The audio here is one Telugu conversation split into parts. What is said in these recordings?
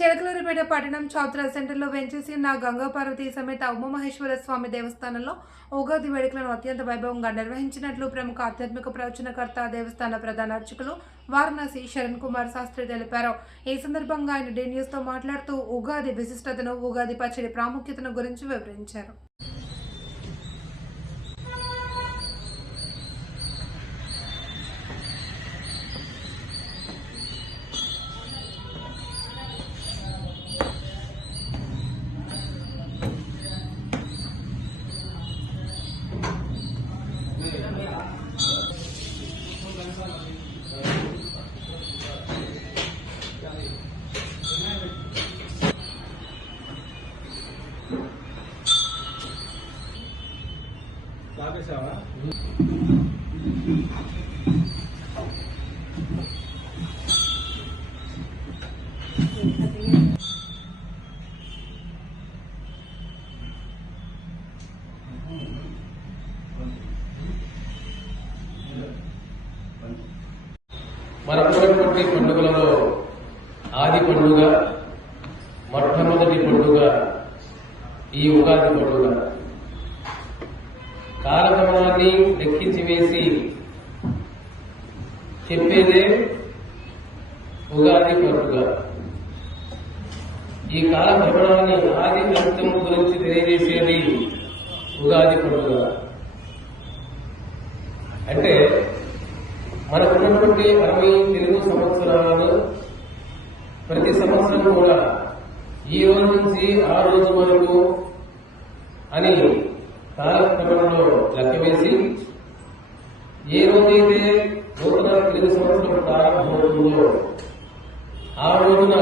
చిలకలూరిపేట పట్టణం చౌత్ర సెంటర్లో వెంచేసి ఉన్న గంగా పార్వతీ సమేత ఉమామహేశ్వర స్వామి దేవస్థానంలో ఉగాది వేడుకలను అత్యంత వైభవంగా నిర్వహించినట్లు ప్రముఖ ఆధ్యాత్మిక ప్రవచనకర్త దేవస్థాన ప్రధాన అర్చకులు వారణాసి శరణ్ కుమార్ శాస్త్రి తెలిపారు. ఈ సందర్భంగా ఆయన డి న్యూస్ తో మాట్లాడుతూ ఉగాది విశిష్టతను, ఉగాది పచ్చడి ప్రాముఖ్యతను గురించి వివరించారు. మనకున్నటువంటి పండుగలలో ఆది పండుగ, మొట్టమొదటి పండుగ ఈ ఉగాది పండుగ. కాలక్రమాన్ని లెక్కించి వేసి చెప్పేదే ఉగాది పండుగ. ఈ కాలక్రమాన్ని ఆది అంతం గురించి తెలియజేసేది ఉగాది పండుగ. అంటే మనకున్నటువంటి 60 తెలుగు సంవత్సరాలు ప్రతి సంవత్సరం కూడా ఈ రోజు నుంచి ఆ రోజు వరకు అని కాలక్రమంలో లెక్క వేసి ఏ రోజైతే నూతన తెలుగు సంవత్సరం ప్రారంభమవుతుందో ఆ రోజున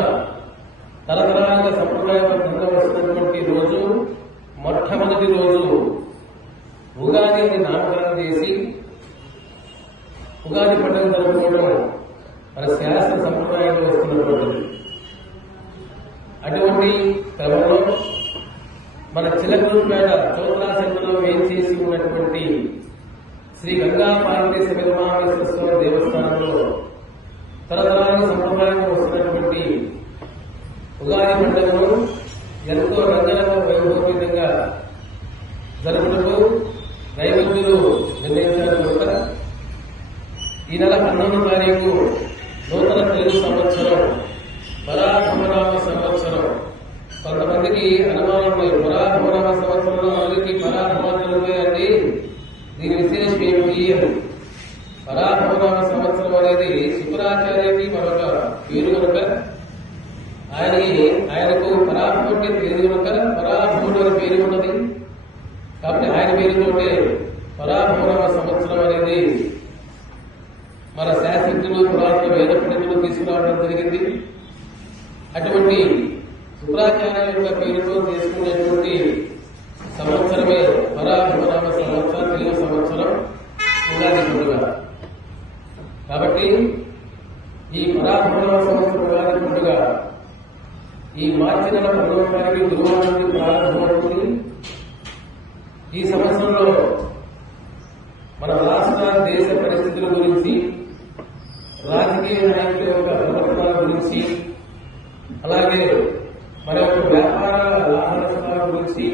తరతరాలుగా సంప్రదాయబద్ధంగా వస్తున్నటువంటి రోజు, మొట్టమొదటి రోజు ఉగాది అని నామకరణం చేసి ఉగాది పండుగ జరుపుకోవడం మన శాస్త్ర సంప్రదాయంలో వస్తున్నటువంటిది. అటువంటి క్రమంలో మన చిలకలూరిపేట చౌత్రా సెంటర్లో వేయించేసి ఉన్నటువంటి శ్రీ గంగా పార్వతీ సమేత ఉమామహేశ్వర స్వామి దేవస్థానంలో తరతరాలు సంప్రదాయంలో వస్తున్నటువంటి ఉగాది పండుగను ఎంతో రంగరంగ వైభవంగా జరుపుటకు నైవేద్యులు నిర్ణయించారు కనుక ఈ నెల 12వ తారీఖు నూతన తెలుగు సంవత్సరం, పరాభవనామ సంవత్సరం. కొంతమందికి అనుమానం లేదు, పరాభవనామ సంవత్సరంలో అందరికీ పరాభవాలు అండి, దీని విశేషం ఏమిటి అని. పరాభవనామ సంవత్సరం అనేది శుక్రాచార్యకి మరొక పేరు కనుక ఆయనకు పరాభవుడి పేరు కనుక పరాభవుడు అని పేరు ఉన్నది. కాబట్టి ఆయన పేరుతోటే పరాభవనామ సంవత్సరం అనేది మన శాస్త్రజ్ఞులు, పురాతన వేద పండితులు తీసుకురావడం జరిగింది. అటువంటి శుక్రాచార్య యొక్క పేరుతో చేసుకునేటువంటి సంవత్సరమే పరాభవనామ సంవత్సరం, తెలుగు సంవత్సరం, ఉగాది పండుగ. కాబట్టి ఈ పరాభవనామ సంవత్సరం ఉగాది పండుగ ఈ మార్చి నెల 12వ తారీఖు గురువారం నుండి ప్రారంభమవుతుంది. ఈ సంవత్సరంలో మన రాష్ట్ర, దేశ పరిస్థితుల గురించి, రాజకీయ నాయకుల యొక్క ప్రవర్తన గురించి, అలాగే మన యొక్క వ్యాపార లాభనష్టాల గురించి,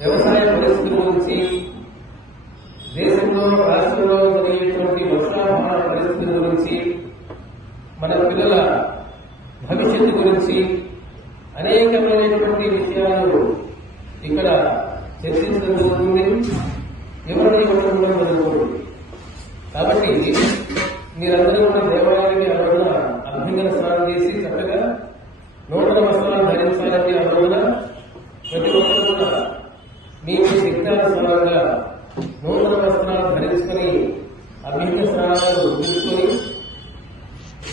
వ్యవసాయ పరిస్థితుల గురించి, దేశంలో, రాష్ట్రంలో జరిగేటువంటి వర్షాభావ పరిస్థితుల గురించి, మన పిల్లల భవిష్యత్తు గురించి అనేకమైనటువంటి విషయాలు ఇక్కడ చర్చించడం జరుగుతుంది, వివరణ ఇవ్వడం కూడా జరుగుతుంది. కాబట్టి మీరందరూ కూడా దేవాలయానికి ఆ రోజున అభ్యంగన స్నానం చేసి చక్కగా నూతన వస్త్రాలు ధరించాలని ఆ రోజున ప్రతి ఒక్కరు కూడా మీ శక్తానుసారంగా నూతన వస్త్రాలు ధరించుకొని అభ్యంగన స్నానాలు ముగించుకొని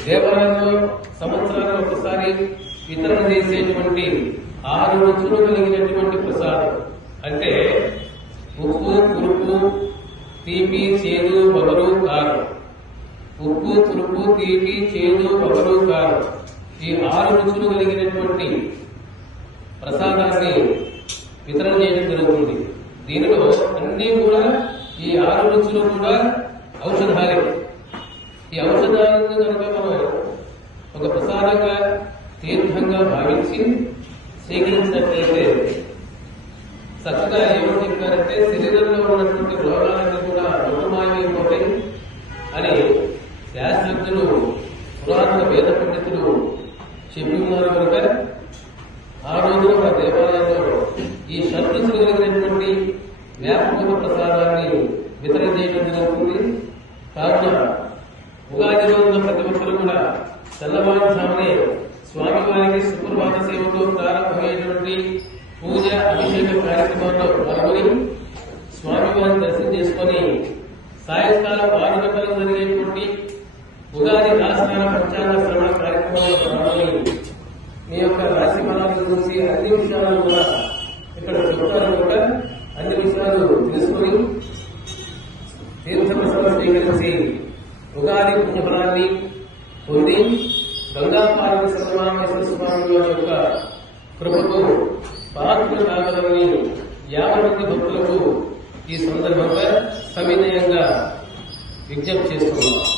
దేవాలయంలో సంవత్సరాలు ఒకసారి వితరణ చేసేటువంటి 6 రుచులు కలిగినటువంటి ప్రసాదం. అంటే ఉప్పు, పులుపు, తీపి, చేదు, వగరు, కారం. ఉప్పు, పులుపు, తీపి, చేదు, వగరు, కారం. ఈ 6 రుచులు కలిగినటువంటి ప్రసాదాన్ని వితరణ చేయడం జరుగుతుంది. దీనిలో అన్ని కూడా ఈ 6 రుచులు కూడా ఔషధాలే. ఈ ఔషధాలను కనుక మనం ఒక ప్రసాదంగా తీర్థంగా భావించి స్వీకరించినట్లయితే చక్కగా ఏమని చెప్పారంటే శరీరంలో ఉన్నటువంటి రోగాలన్నీ కూడా రుణమాయమైపోతాయి అని శాస్త్రజ్ఞులు పురాతన వేద పండితులు చెప్పి ఉన్నారు కనుక ఆ రోజున మన దేవాలయంలో ఈ షడ్రుచులు కలిగినటువంటి వ్యాపక ప్రసాదాన్ని వితరణ చేయడం జరుగుతుంది. కావున ఉగాది రోజున ప్రతి ఒక్కరు కూడా తెల్లవారుజామునే స్వామివారికి సుప్రభాత సేవతో ప్రారంభమైనటువంటి పూజ అభిషేక కార్యక్రమంలో పాల్గొని స్వామివారిని దర్శనం చేసుకుని సాయంకాలం 6 గంటలకు జరిగేటువంటి ఉగాది రాష్ట్రాల పంచాంగ శ్రవణ కార్యక్రమంలో పాల్గొని మీ యొక్క రాశి ఫలాల గురించి అన్ని విషయాలు కూడా ఇక్కడ చెప్తారు కనుక అన్ని విషయాలు తెలుసుకుని తీర్థప్రసాదం స్వీకరించి ఉగాది పుణ్యఫలాన్ని పొంది గంగాపార్వతి సత్యనారాయణ స్వామి వారి యొక్క కృపకు పాత్రలు కాగలని 50 మంది భక్తులకు ఈ సందర్భంగా సవినయంగా విజ్ఞప్తి చేస్తున్నాం.